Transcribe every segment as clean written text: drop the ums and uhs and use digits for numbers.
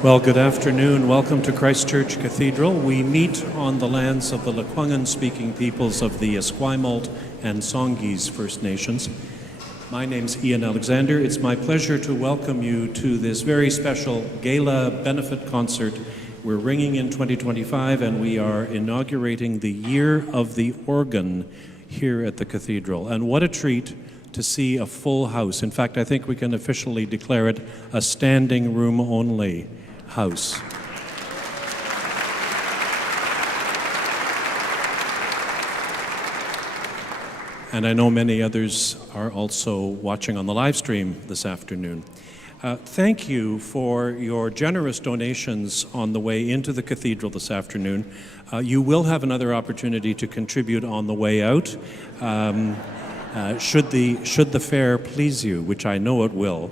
Well, good afternoon. Welcome to Christchurch Cathedral. We meet on the lands of the Lekwungen-speaking peoples of the Esquimalt and Songhees First Nations. My name's Ian Alexander. It's my pleasure to welcome you to this very special gala benefit concert. We're ringing in 2025 and we are inaugurating the Year of the Organ here at the Cathedral. And what a treat to see a full house. In fact, I think we can officially declare it a standing room only house. And I know many others are also watching on the live stream this afternoon. Thank you for your generous donations on the way into the cathedral this afternoon. You will have another opportunity to contribute on the way out. Should the fare please you, which I know it will.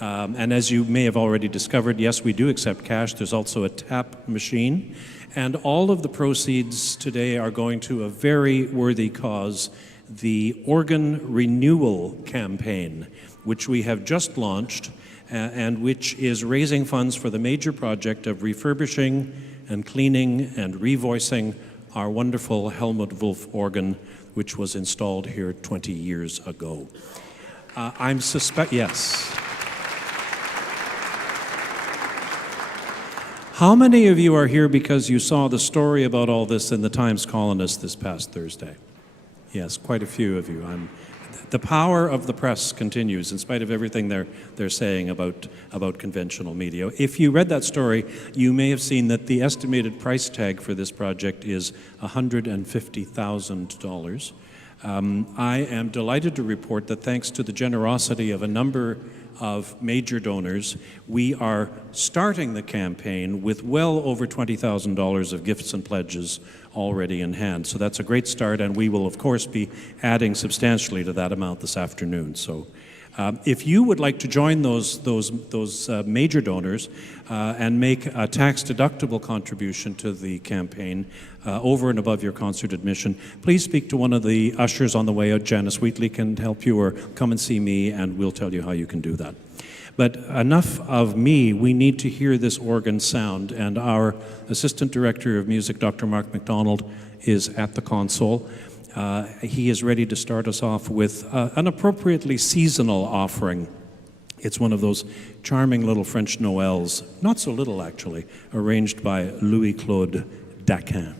And as you may have already discovered, yes, we do accept cash. There's also a tap machine. And all of the proceeds today are going to a very worthy cause, the Organ Renewal Campaign, which we have just launched and which is raising funds for the major project of refurbishing and cleaning and revoicing our wonderful Hellmuth Wolff organ, which was installed here 20 years ago. Yes. How many of you are here because you saw the story about all this in the Times Colonist this past Thursday? Yes, quite a few of you. The power of the press continues in spite of everything they're saying about conventional media. If you read that story, you may have seen that the estimated price tag for this project is $150,000. I am delighted to report that thanks to the generosity of a number of major donors, we are starting the campaign with well over $20,000 of gifts and pledges already in hand. So that's a great start, and we will, of course, be adding substantially to that amount this afternoon. So if you would like to join those major donors and make a tax-deductible contribution to the campaign over and above your concert admission, please speak to one of the ushers on the way out. Janice Wheatley can help you, or come and see me, and we'll tell you how you can do that. But enough of me. We need to hear this organ sound, and our Assistant Director of Music, Dr. Mark McDonald, is at the console. He is ready to start us off with an appropriately seasonal offering. It's one of those charming little French Noëls, not so little actually, arranged by Louis-Claude Daquin.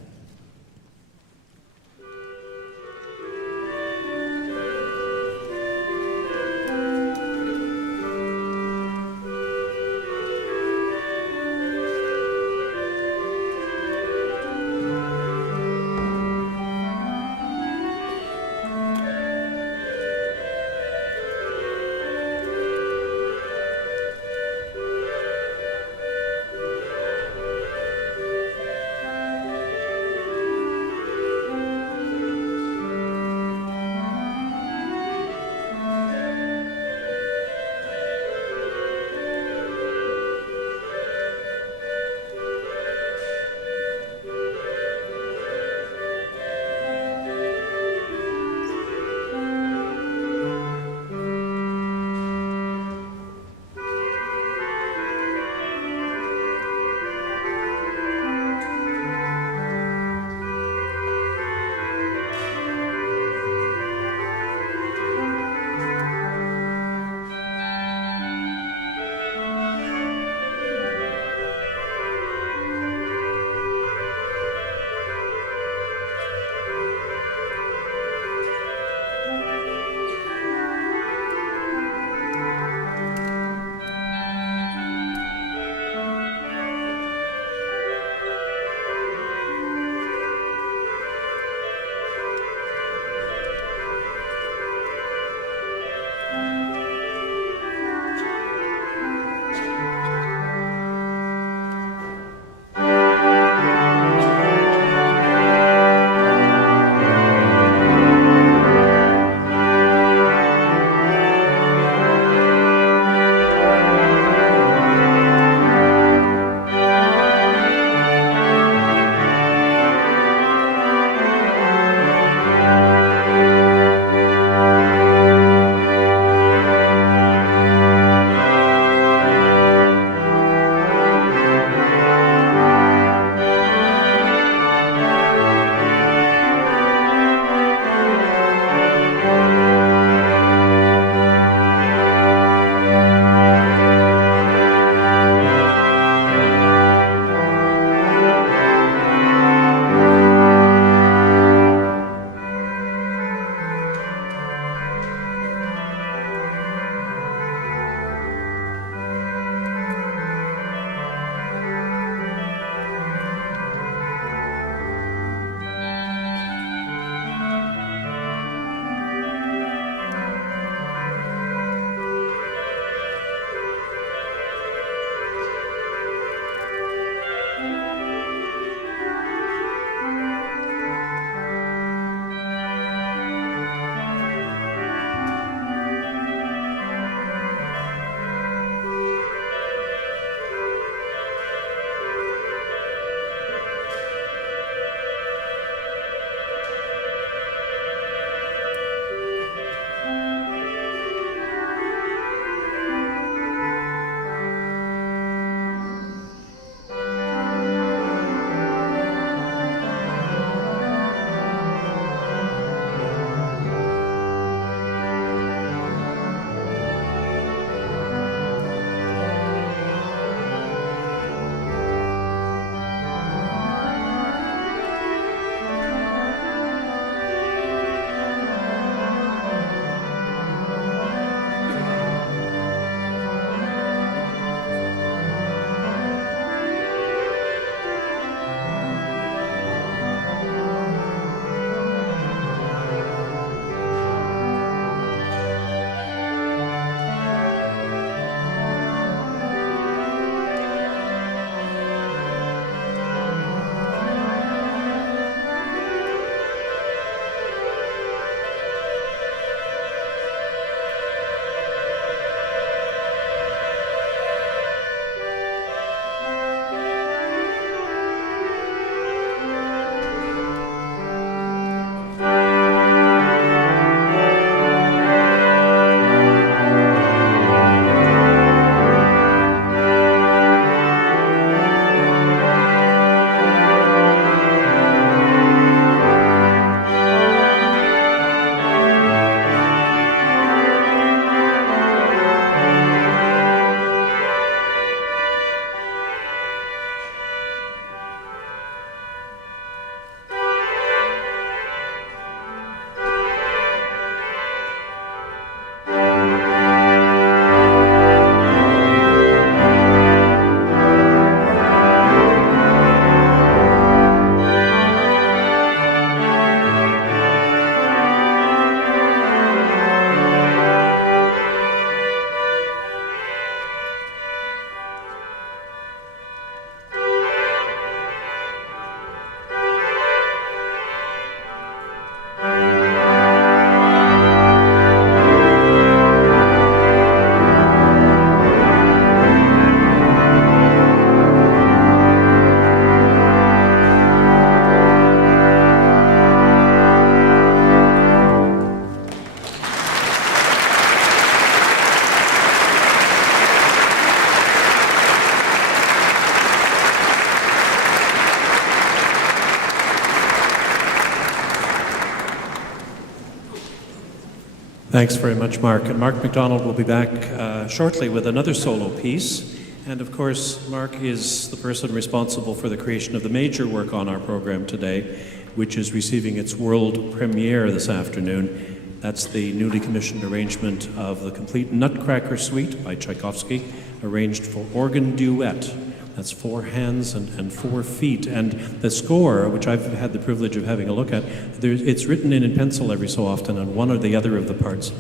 Thanks very much, Mark. And Mark McDonald will be back shortly with another solo piece. And of course, Mark is the person responsible for the creation of the major work on our program today, which is receiving its world premiere this afternoon. That's the newly commissioned arrangement of the complete Nutcracker suite by Tchaikovsky, arranged for organ duet. That's 4 hands and 4 feet. And the score, which I've had the privilege of having a look at, it's written in pencil every so often, and one or the other of the parts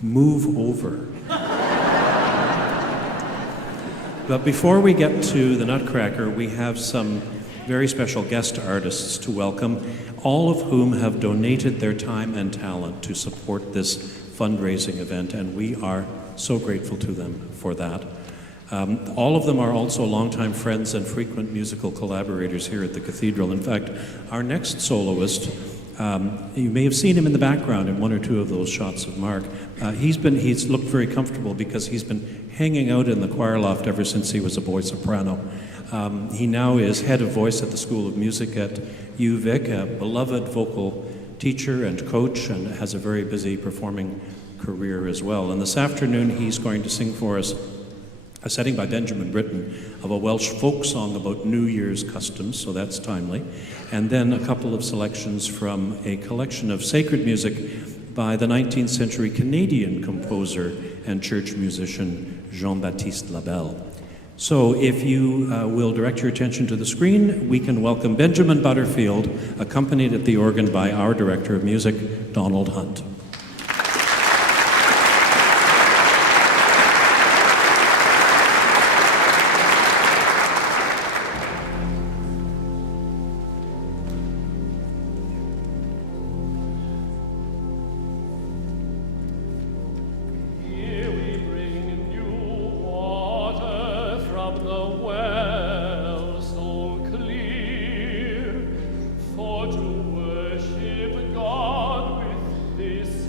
move over. But before we get to the Nutcracker, we have some very special guest artists to welcome, all of whom have donated their time and talent to support this fundraising event, and we are so grateful to them for that. All of them are also longtime friends and frequent musical collaborators here at the Cathedral. In fact, our next soloist, you may have seen him in the background in 1 or 2 of those shots of Mark. He's looked very comfortable because he's been hanging out in the choir loft ever since he was a boy soprano. He now is head of voice at the School of Music at UVic, a beloved vocal teacher and coach, and has a very busy performing career as well. And this afternoon he's going to sing for us a setting by Benjamin Butterfield of a Welsh folk song about New Year's customs, so that's timely. And then a couple of selections from a collection of sacred music by the 19th century Canadian composer and church musician Jean-Baptiste Labelle. So if you will direct your attention to the screen, we can welcome Benjamin Butterfield, accompanied at the organ by our director of music, Donald Hunt. For to worship God with this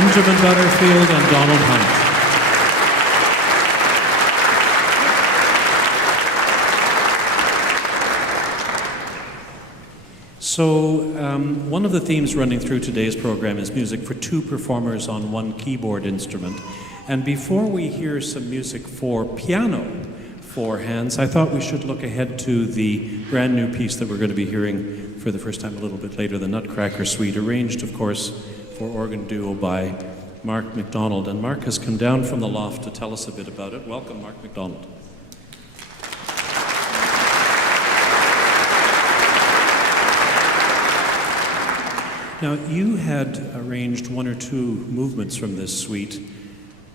Benjamin Butterfield and Donald Hunt. So one of the themes running through today's program is music for two performers on one keyboard instrument. And before we hear some music for piano, four hands, I thought we should look ahead to the brand new piece that we're going to be hearing for the first time a little bit later, the Nutcracker Suite, arranged, of course, for organ duo by Mark McDonald. And Mark has come down from the loft to tell us a bit about it. Welcome, Mark McDonald. Now, you had arranged one or two movements from this suite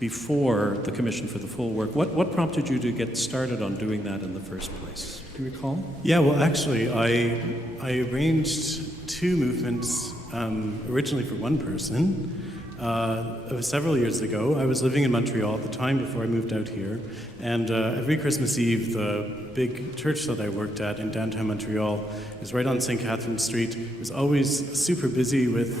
before the commission for the full work. What prompted you to get started on doing that in the first place? Do you recall? Yeah, well, actually, I arranged two movements originally for one person. Several years ago, I was living in Montreal at the time before I moved out here, and every Christmas Eve, the big church that I worked at in downtown Montreal was right on St. Catherine Street. It was always super busy with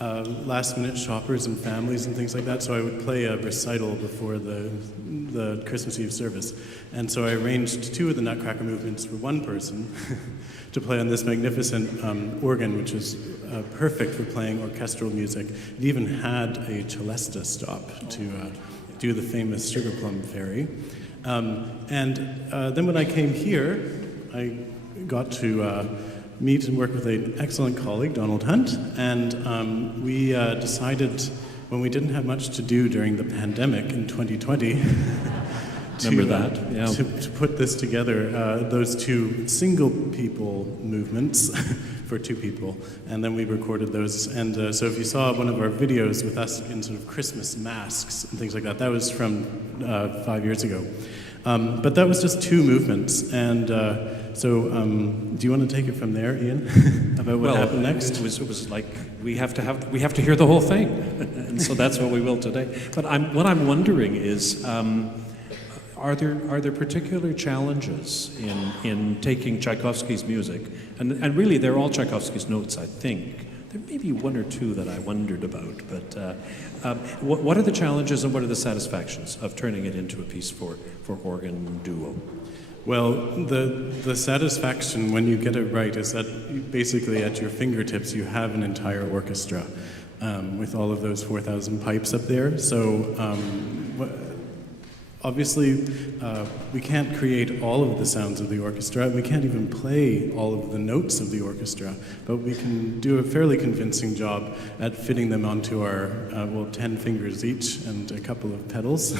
last-minute shoppers and families and things like that, so I would play a recital before the Christmas Eve service. And so I arranged two of the Nutcracker movements for one person to play on this magnificent organ, which is perfect for playing orchestral music. It even had a celesta stop to do the famous Sugar Plum Fairy. Then when I came here, I got to meet and work with an excellent colleague, Donald Hunt, and we decided, when we didn't have much to do during the pandemic in 2020, to put this together, those two single people movements for two people, and then we recorded those. And so if you saw one of our videos with us in sort of Christmas masks and things like that, that was from 5 years ago. But that was just two movements, and so do you want to take it from there, Ian, about what happened next? It was like we have to hear the whole thing, and so that's what we will today. But what I'm wondering is, are there particular challenges in taking Tchaikovsky's music, and really they're all Tchaikovsky's notes, I think. There may be one or two that I wondered about, but what are the challenges and what are the satisfactions of turning it into a piece for organ duo? Well, the satisfaction when you get it right is that basically at your fingertips you have an entire orchestra with all of those 4,000 pipes up there. So obviously we can't create all of the sounds of the orchestra. We can't even play all of the notes of the orchestra, but we can do a fairly convincing job at fitting them onto our 10 fingers each and a couple of pedals.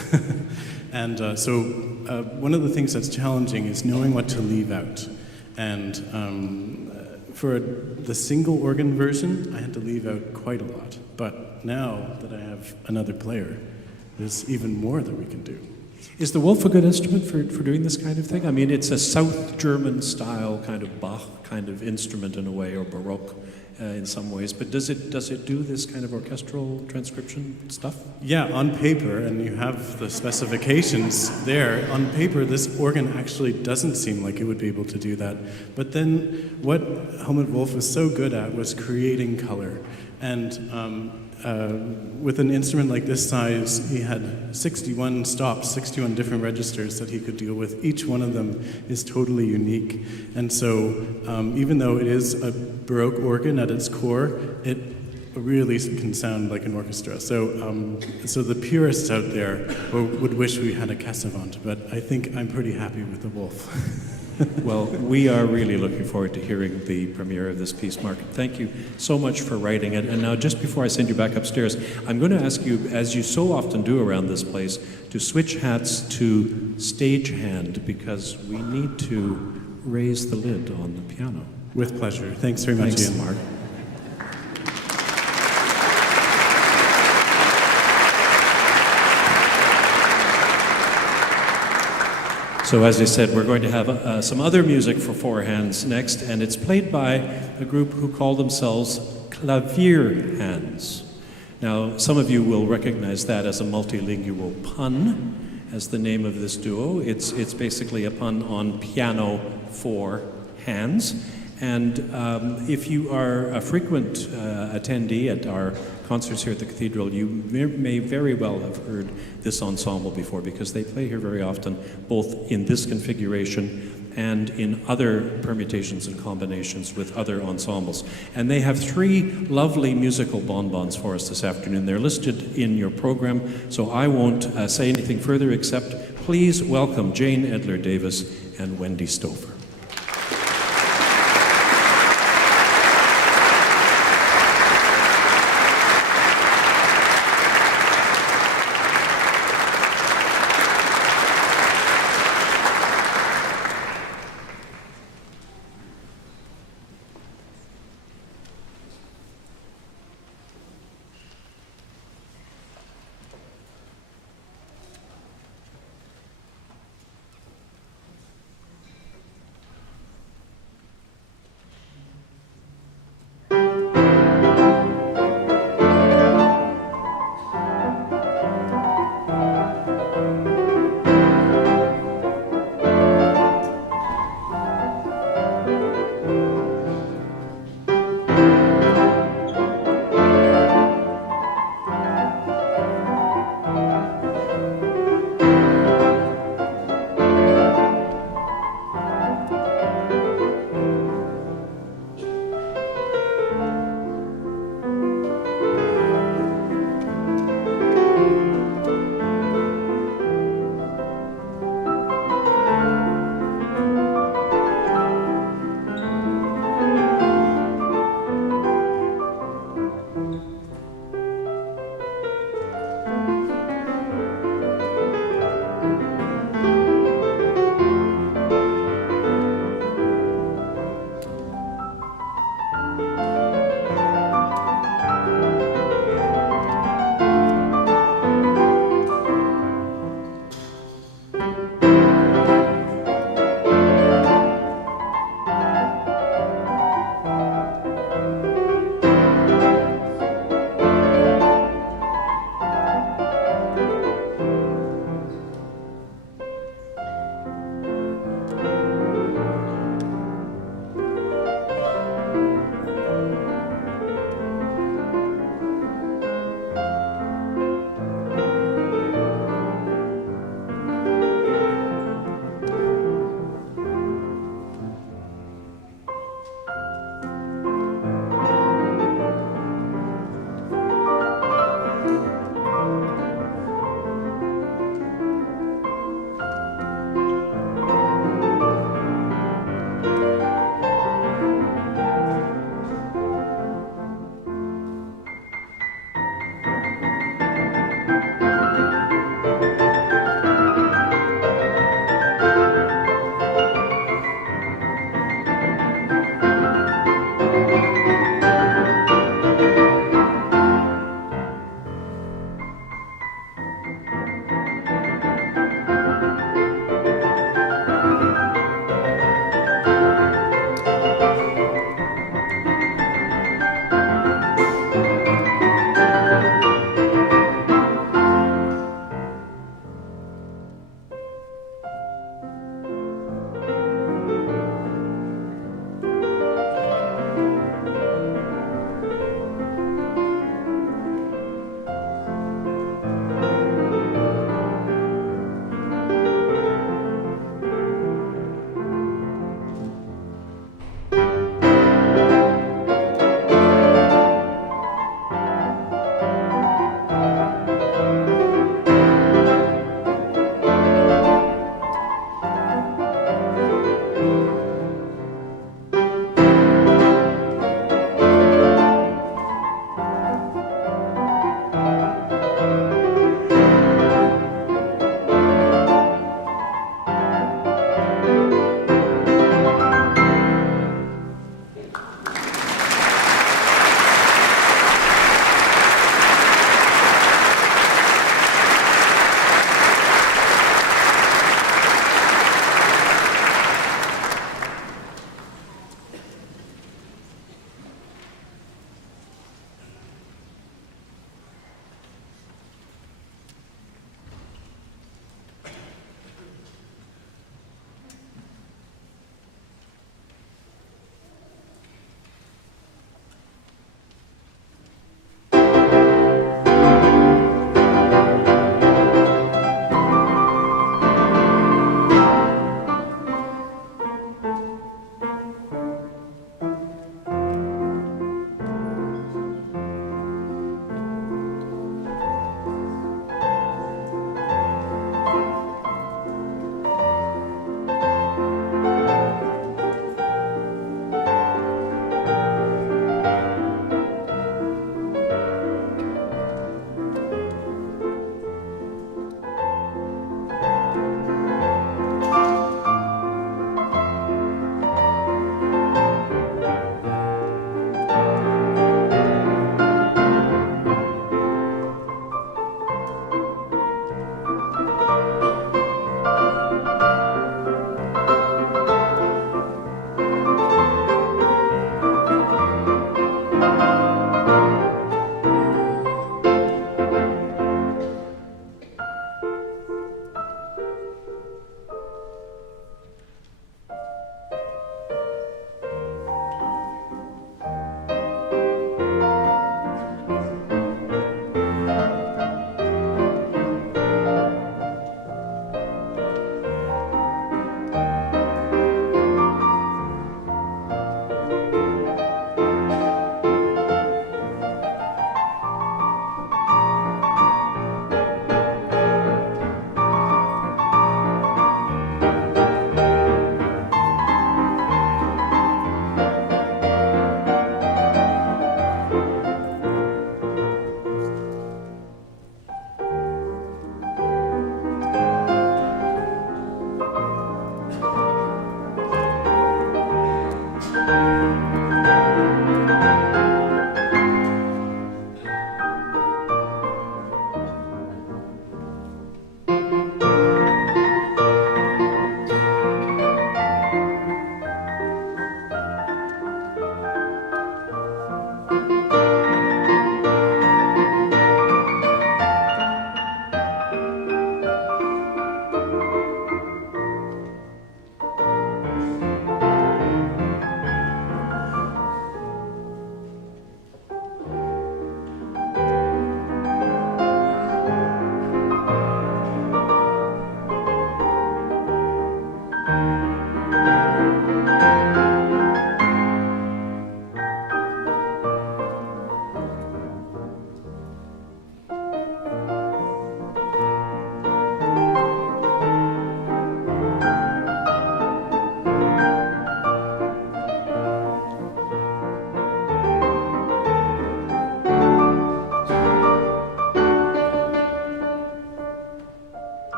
And so one of the things that's challenging is knowing what to leave out. And for the single organ version, I had to leave out quite a lot. But now that I have another player, there's even more that we can do. Is the Wolff a good instrument for doing this kind of thing? I mean, it's a South German style kind of Bach kind of instrument in a way, or Baroque in some ways. But does it do this kind of orchestral transcription stuff? Yeah, on paper, and you have the specifications there. On paper, this organ actually doesn't seem like it would be able to do that. But then what Hellmuth Wolff was so good at was creating color. And with an instrument like this size, he had 61 stops, 61 different registers that he could deal with. Each one of them is totally unique. And so even though it is a Baroque organ at its core, it really can sound like an orchestra. So the purists out there would wish we had a Cassavant, but I think I'm pretty happy with the Wolff. Well, we are really looking forward to hearing the premiere of this piece, Mark. Thank you so much for writing it. And now, just before I send you back upstairs, I'm going to ask you, as you so often do around this place, to switch hats to stagehand, because we need to raise the lid on the piano. With pleasure. Thanks very much, Ian. Mark. So as I said, we're going to have some other music for four hands next, and it's played by a group who call themselves KlaVIERhands. Now, some of you will recognize that as a multilingual pun, as the name of this duo. It's basically a pun on piano for hands. And if you are a frequent attendee at our concerts here at the Cathedral, you may very well have heard this ensemble before, because they play here very often, both in this configuration and in other permutations and combinations with other ensembles. And they have 3 lovely musical bonbons for us this afternoon. They're listed in your program, so I won't say anything further except please welcome Jane Edler Davis and Wendy Stover.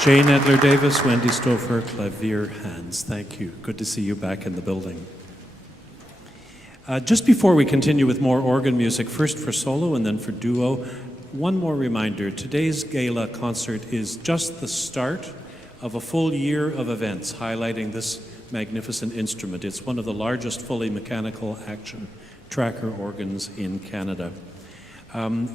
Jane Edler-Davis, Wendy Stouffer, KlaVIERhands. Thank you. Good to see you back in the building. Just before we continue with more organ music, first for solo and then for duo, one more reminder. Today's gala concert is just the start of a full year of events highlighting this magnificent instrument. It's one of the largest fully mechanical action tracker organs in Canada.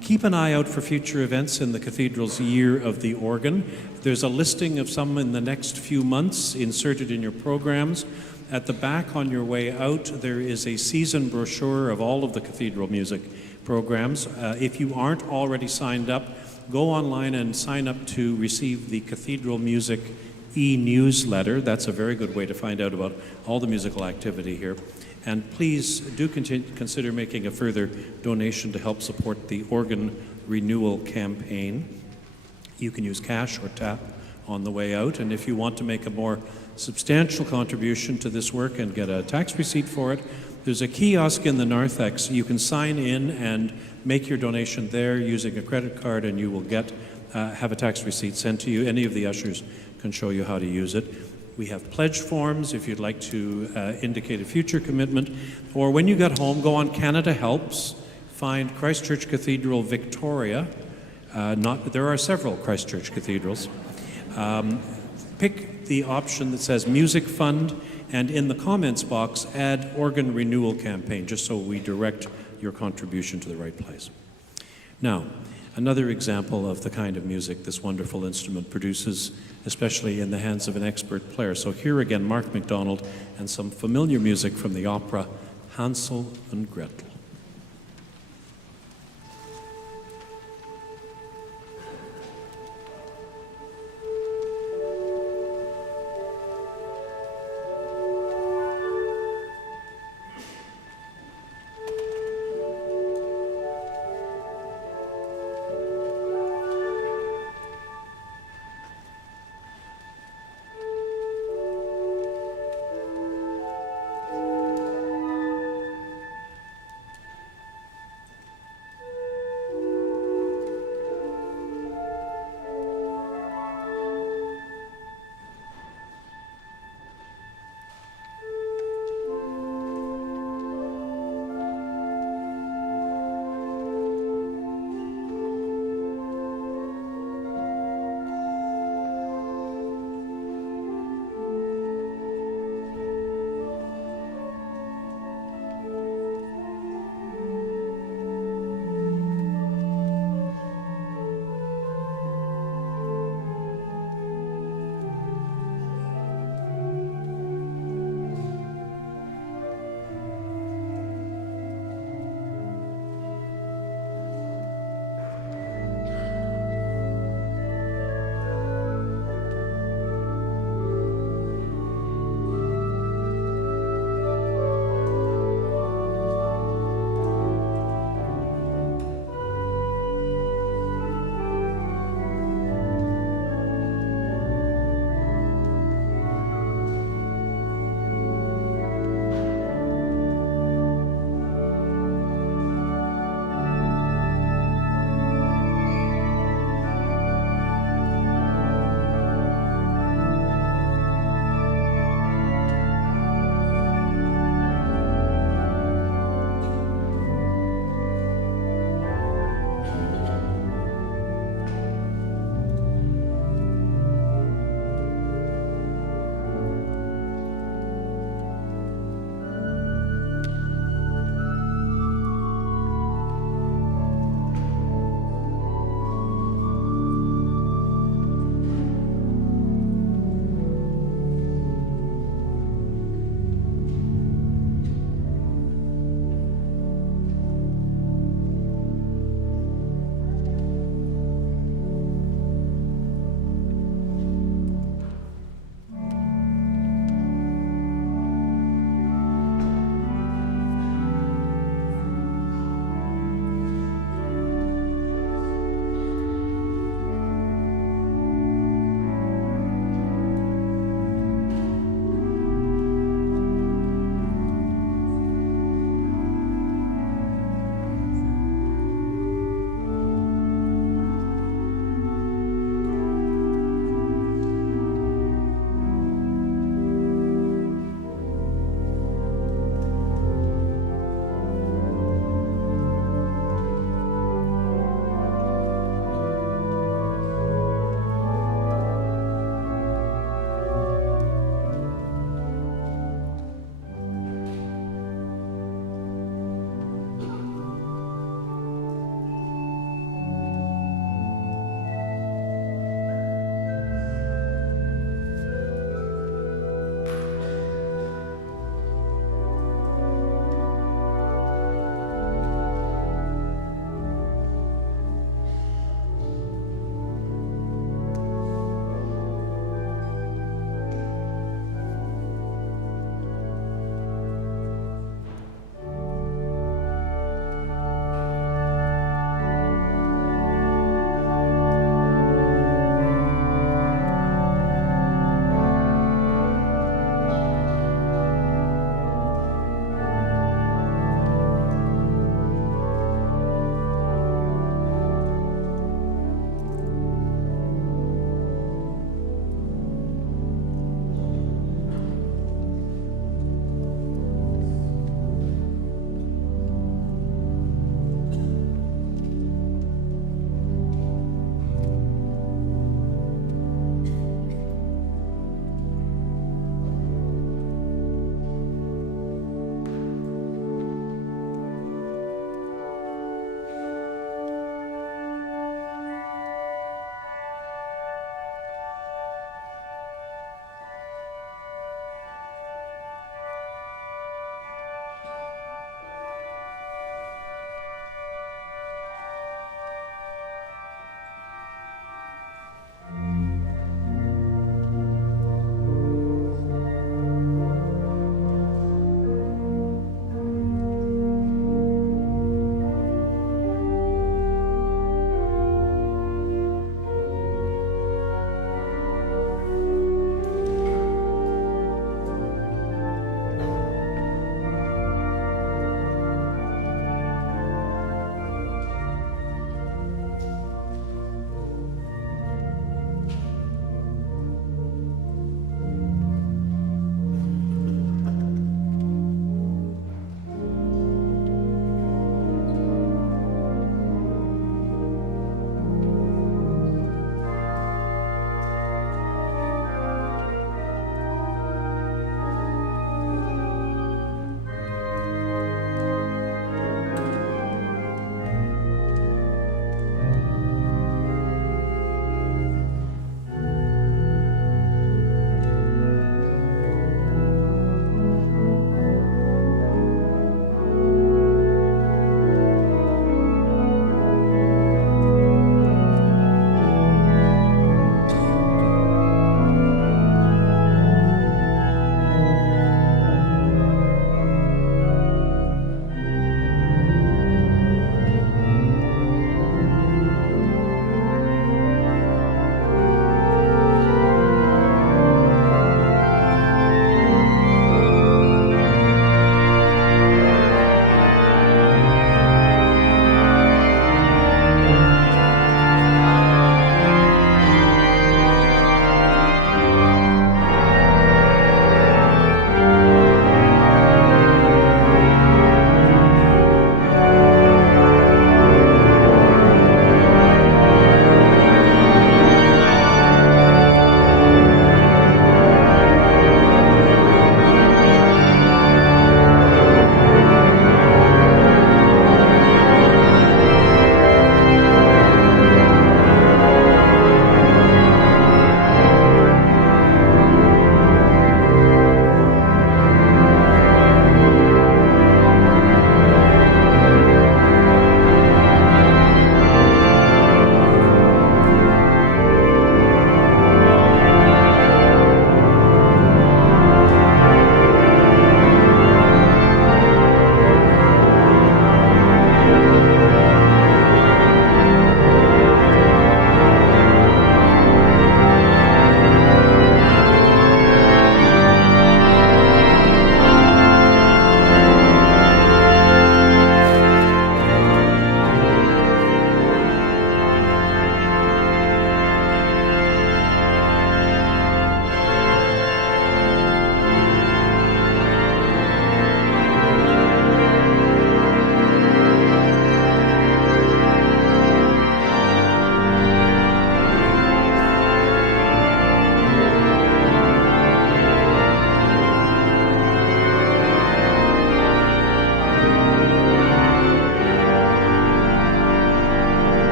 Keep an eye out for future events in the Cathedral's Year of the Organ. There's a listing of some in the next few months inserted in your programs. At the back on your way out, there is a season brochure of all of the Cathedral music programs. If you aren't already signed up, go online and sign up to receive the Cathedral Music e-newsletter. That's a very good way to find out about all the musical activity here. And please do consider making a further donation to help support the organ renewal campaign. You can use cash or tap on the way out. And if you want to make a more substantial contribution to this work and get a tax receipt for it, there's a kiosk in the narthex. You can sign in and make your donation there using a credit card, and you will have a tax receipt sent to you. Any of the ushers can show you how to use it. We have pledge forms if you'd like to indicate a future commitment. Or when you get home, go on Canada Helps, find Christchurch Cathedral Victoria. There are several Christchurch cathedrals. Pick the option that says Music Fund, and in the comments box, add Organ Renewal Campaign, just so we direct your contribution to the right place. Now, another example of the kind of music this wonderful instrument produces, especially in the hands of an expert player. So here again, Mark McDonald and some familiar music from the opera Hansel and Gretel.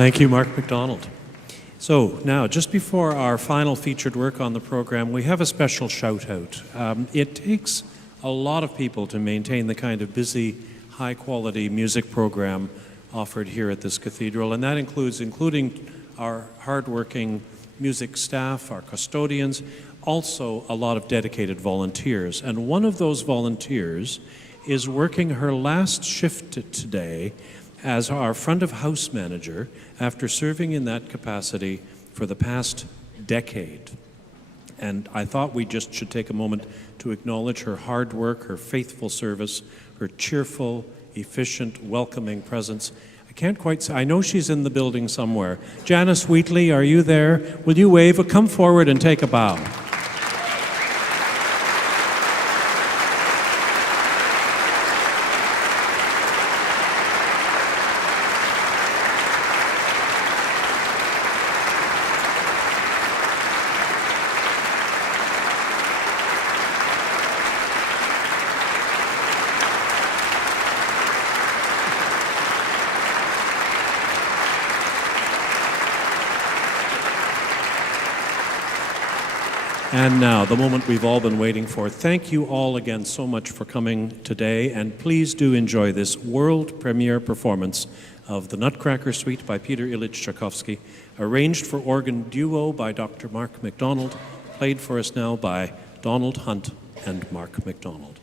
Thank you, Mark McDonald. So now, just before our final featured work on the program, we have a special shout-out. It takes a lot of people to maintain the kind of busy, high-quality music program offered here at this cathedral, and that including our hardworking music staff, our custodians, also a lot of dedicated volunteers. And one of those volunteers is working her last shift today as our front of house manager after serving in that capacity for the past decade. And I thought we just should take a moment to acknowledge her hard work, her faithful service, her cheerful, efficient, welcoming presence. I can't quite say, I know she's in the building somewhere. Janice Wheatley, are you there? Will you wave? Come forward and take a bow. And now, the moment we've all been waiting for. Thank you all again so much for coming today, and please do enjoy this world premiere performance of the Nutcracker Suite by Peter Ilyich Tchaikovsky, arranged for organ duo by Dr. Mark McDonald, played for us now by Donald Hunt and Mark McDonald.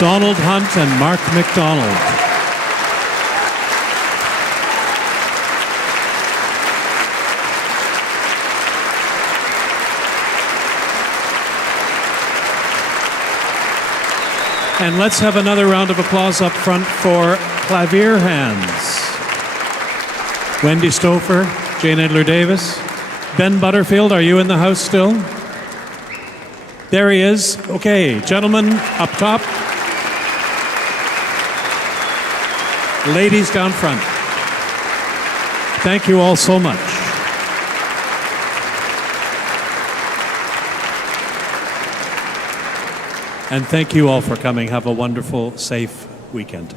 Donald Hunt and Mark McDonald. And let's have another round of applause up front for KlaVIERhands. Wendy Stouffer, Jane Edler-Davis. Ben Butterfield, are you in the house still? There he is. Okay, gentlemen up top. Ladies down front. Thank you all so much. And thank you all for coming. Have a wonderful, safe weekend.